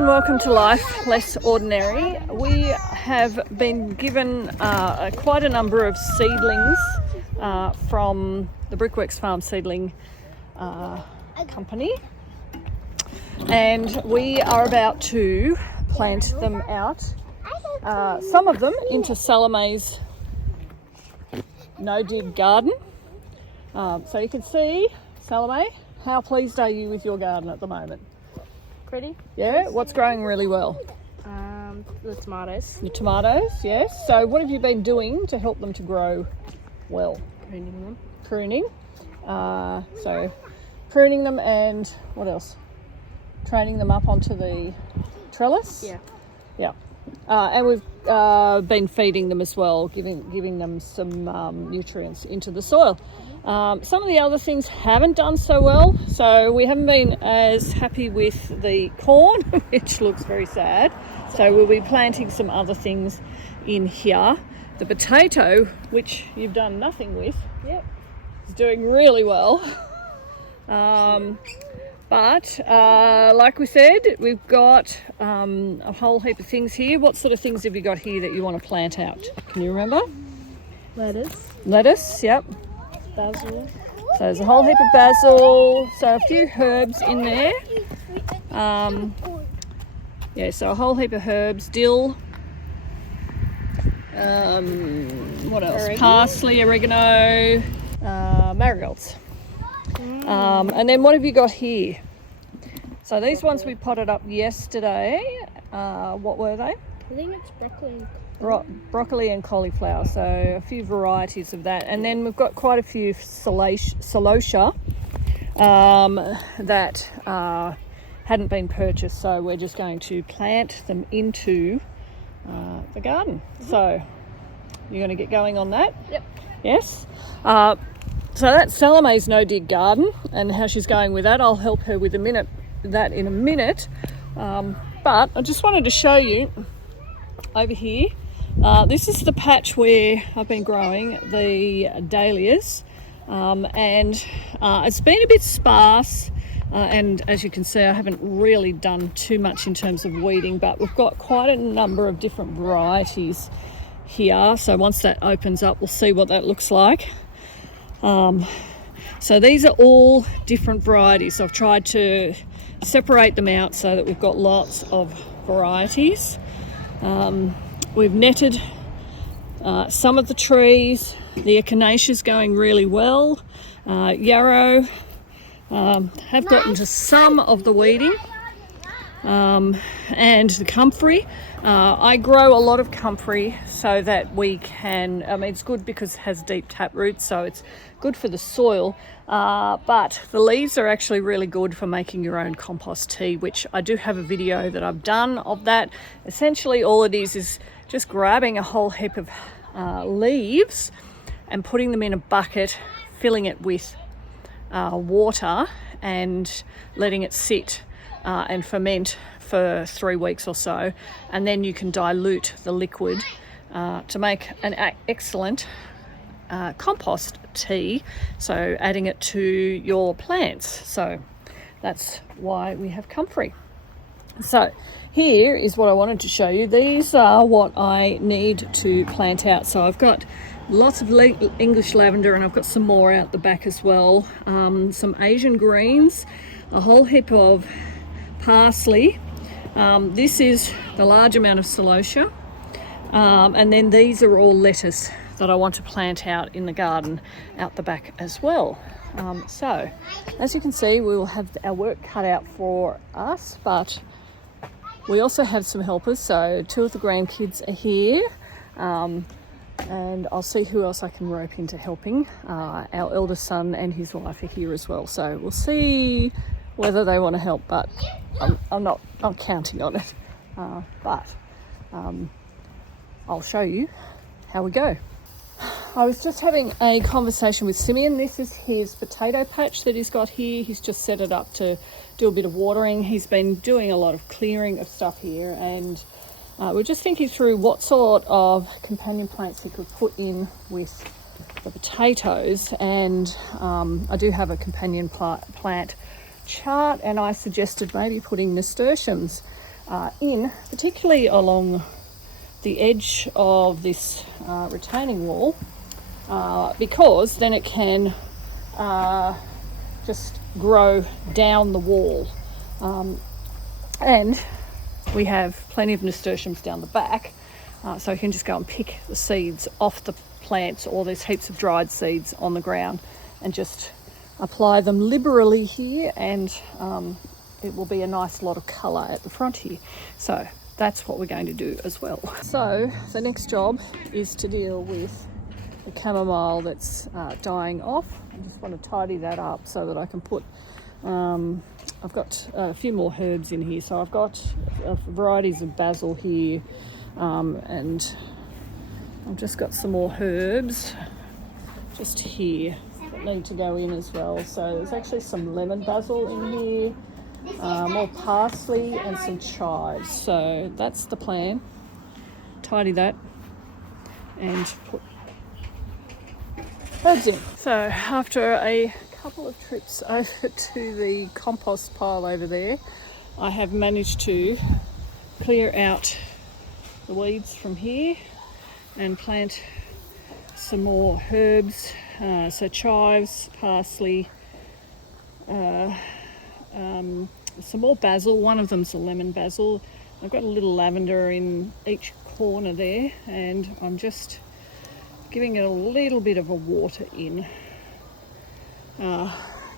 and welcome to Life Less Ordinary. We have been given quite a number of seedlings from the Brickworks Farm Seedling Company, and we are about to plant them out, some of them into Salome's no-dig garden. So you can see, Salome, how pleased are you with your garden at the moment? Pretty. Yeah, what's growing really well? The tomatoes. Your tomatoes, yes. So what have you been doing to help them to grow well? Pruning them. Pruning. So pruning them, and what else? Training them up onto the trellis? Yeah. Yeah. And we've been feeding them as well, giving them some nutrients into the soil. Some of the other things haven't done so well, so we haven't been as happy with the corn, which looks very sad. So we'll be planting some other things in here. The potato, which you've done nothing with, is doing really well. But like we said, we've got a whole heap of things here. What sort of things have you got here that you want to plant out? Can you remember? Lettuce, yep. Basil. So there's a whole heap of basil, so a few herbs in there. So a whole heap of herbs, dill. What else? Oregano. Parsley, oregano, marigolds. And then what have you got here? So these ones we potted up yesterday. What were they? I think it's broccoli. Broccoli and cauliflower, so a few varieties of that. And then we've got quite a few celosia that hadn't been purchased, so we're just going to plant them into the garden. So you're going to get going on that? Yep. Yes. So that's Salome's no-dig garden, and how she's going with that, I'll help her with that in a minute. But I just wanted to show you over here. This is the patch where I've been growing the dahlias, and it's been a bit sparse, and as you can see, I haven't really done too much in terms of weeding, but we've got quite a number of different varieties here. So once that opens up, we'll see what that looks like. So these are all different varieties. I've tried to separate them out so that we've got lots of varieties. We've netted some of the trees. The echinacea's going really well. Yarrow have gotten to some of the weeding. And the comfrey. I grow a lot of comfrey so that we can, it's good because it has deep tap roots, so it's good for the soil, but the leaves are actually really good for making your own compost tea, which I do have a video that I've done of that. Essentially all it is just grabbing a whole heap of leaves and putting them in a bucket, filling it with water and letting it sit and ferment for 3 weeks or so, and then you can dilute the liquid to make an excellent compost tea, so adding it to your plants. So that's why we have comfrey. So here is what I wanted to show you. These are what I need to plant out. So I've got lots of English lavender, and I've got some more out the back as well. Some Asian greens, a whole heap of parsley. This is the large amount of celosia, and then these are all lettuce that I want to plant out in the garden out the back as well. So as you can see, we will have our work cut out for us, but we also have some helpers. So 2 of the grandkids are here, and I'll see who else I can rope into helping. Our eldest son and his wife are here as well, so we'll see whether they want to help, but I'm counting on it. But I'll show you how we go. I was just having a conversation with Simeon. This is his potato patch that he's got here. He's just set it up to do a bit of watering. He's been doing a lot of clearing of stuff here, and we're just thinking through what sort of companion plants he could put in with the potatoes. And I do have a companion plant chart, and I suggested maybe putting nasturtiums in, particularly along the edge of this retaining wall, because then it can just grow down the wall. And we have plenty of nasturtiums down the back, so you can just go and pick the seeds off the plants, or there's heaps of dried seeds on the ground, and just apply them liberally here, and it will be a nice lot of colour at the front here. So that's what we're going to do as well. So the next job is to deal with the chamomile that's dying off. I just want to tidy that up so that I can put I've got a few more herbs in here. So I've got varieties of basil here, and I've just got some more herbs just here that need to go in as well. So there's actually some lemon basil in here, more parsley and some chives. So that's the plan. Tidy that and put herbs in. So after a couple of trips over to the compost pile over there, I have managed to clear out the weeds from here and plant some more herbs, so chives, parsley, some more basil. One of them's a lemon basil. I've got a little lavender in each corner there, and I'm just giving it a little bit of a water in. Go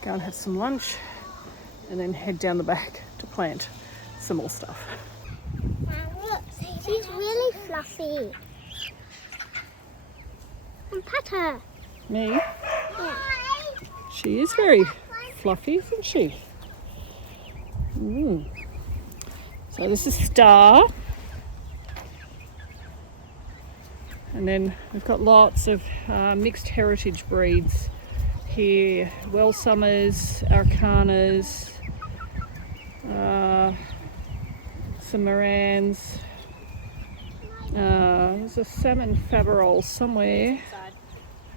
and have some lunch and then head down the back to plant some more stuff. Look, she's really fluffy. And pat her. Me? Yeah. She is very fluffy, isn't she? So this is Star. And then we've got lots of mixed heritage breeds here. Well Summers, Arcanas, some Morans. There's a salmon faverol somewhere.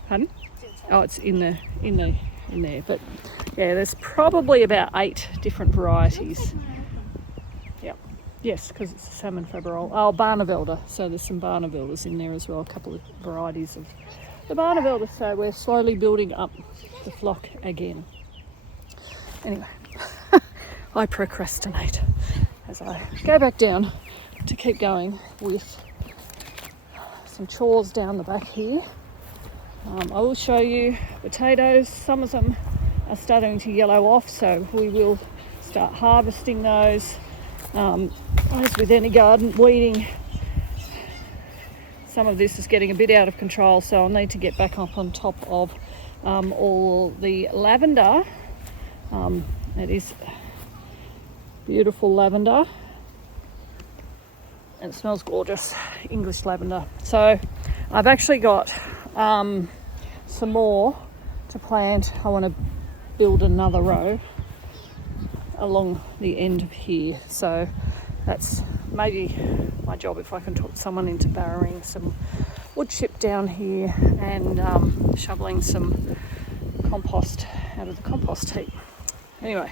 Pardon? Oh, it's in there. But yeah, there's probably about 8 different varieties. Yep. Yes, because it's a salmon faverol. Oh, Barnevelder. So there's some Barnevelders in there as well. A couple of varieties of the Barnevelder. So we're slowly building up the flock again. Anyway, I procrastinate as I go back down to keep going with some chores down the back here. I will show you potatoes. Some of them are starting to yellow off, so we will start harvesting those. As with any garden, weeding, some of this is getting a bit out of control, so I'll need to get back up on top of all the lavender. It is beautiful lavender and it smells gorgeous, English lavender. So I've actually got some more to plant. I want to build another row along the end of here, so that's maybe my job if I can talk someone into barrowing some wood chip down here and shoveling some compost out of the compost heap. Anyway,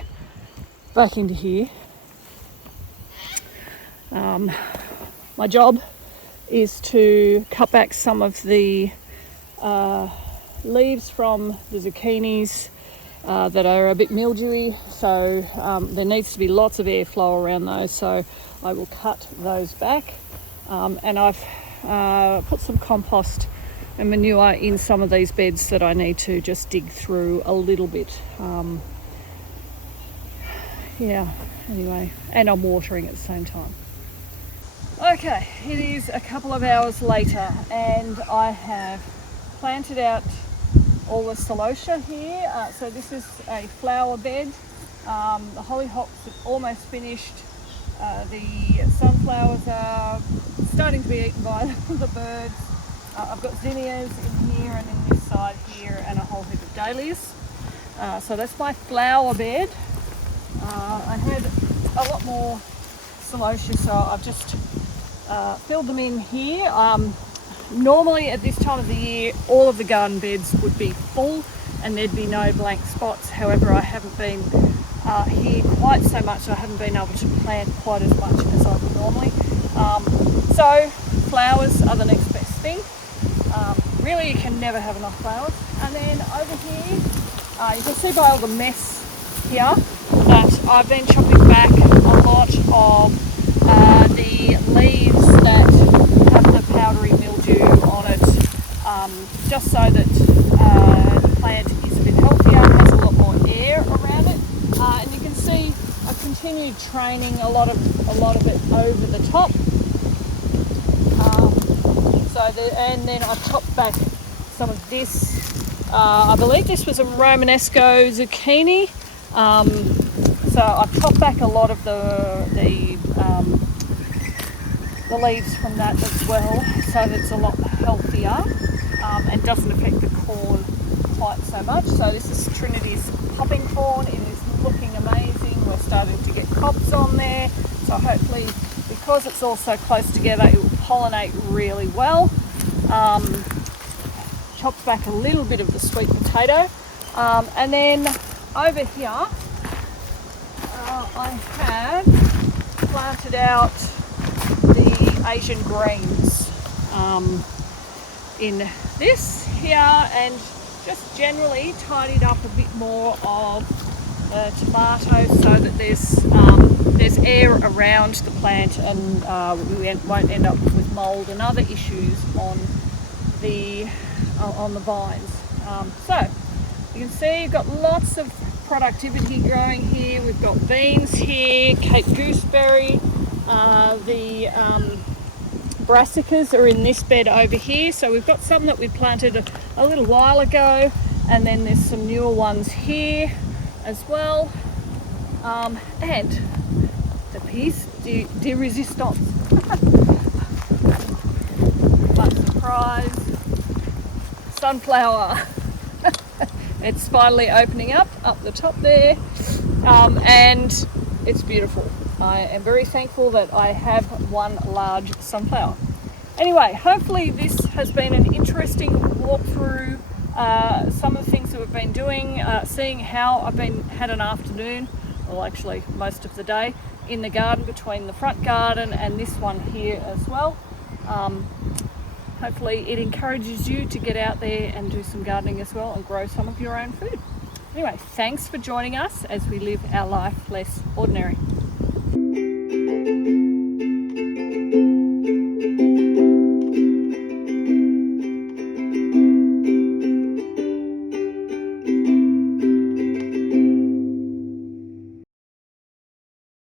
back into here. My job is to cut back some of the leaves from the zucchinis that are a bit mildewy, so there needs to be lots of airflow around those, so I will cut those back. And I've put some compost and manure in some of these beds that I need to just dig through a little bit. Yeah, anyway, and I'm watering at the same time. Okay, it is a couple of hours later and I have planted out all the celosia here. So this is a flower bed. The hollyhocks are almost finished. The sunflowers are starting to be eaten by the birds. I've got zinnias in here and in this side here and a whole heap of dahlias. So that's my flower bed. I had a lot more celosia, so I've just filled them in here. Normally at this time of the year all of the garden beds would be full and there'd be no blank spots. However, I haven't been here quite so much, so I haven't been able to plant quite as much as I would normally. So flowers are the next best thing. Really, you can never have enough flowers. And then over here, you can see by all the mess here that I've been chopping back a lot of the leaves that have the powdery mildew on it, just so that the plant is a bit healthier, has a lot more air around it. And you can see I've continued training a lot of it over the top. And then I've chopped back some of this. I believe this was a Romanesco zucchini. So I've chopped back a lot of the leaves from that as well, so that it's a lot healthier and doesn't affect the corn quite so much. So this is Trinity's popping corn. It is looking amazing. We're starting to get cobs on there. So hopefully, because it's all so close together, it will pollinate really well. Chopped back a little bit of the sweet potato. And then over here, I have planted out the Asian greens in this here, and just generally tidied up a bit more of the tomatoes so that there's air around the plant, and we won't end up with mold and other issues on the vines. So you can see you've got lots of productivity growing here. We've got beans here, Cape gooseberry, the brassicas are in this bed over here. So we've got some that we planted a little while ago, and then there's some newer ones here as well. And the piece de resistance. But surprise, sunflower. It's finally opening up the top there, and it's beautiful. I am very thankful that I have one large sunflower. Anyway, hopefully this has been an interesting walk through some of the things that we've been doing, seeing how I've had an afternoon, well actually most of the day, in the garden between the front garden and this one here as well. Hopefully it encourages you to get out there and do some gardening as well and grow some of your own food. Anyway, thanks for joining us as we live our life less ordinary.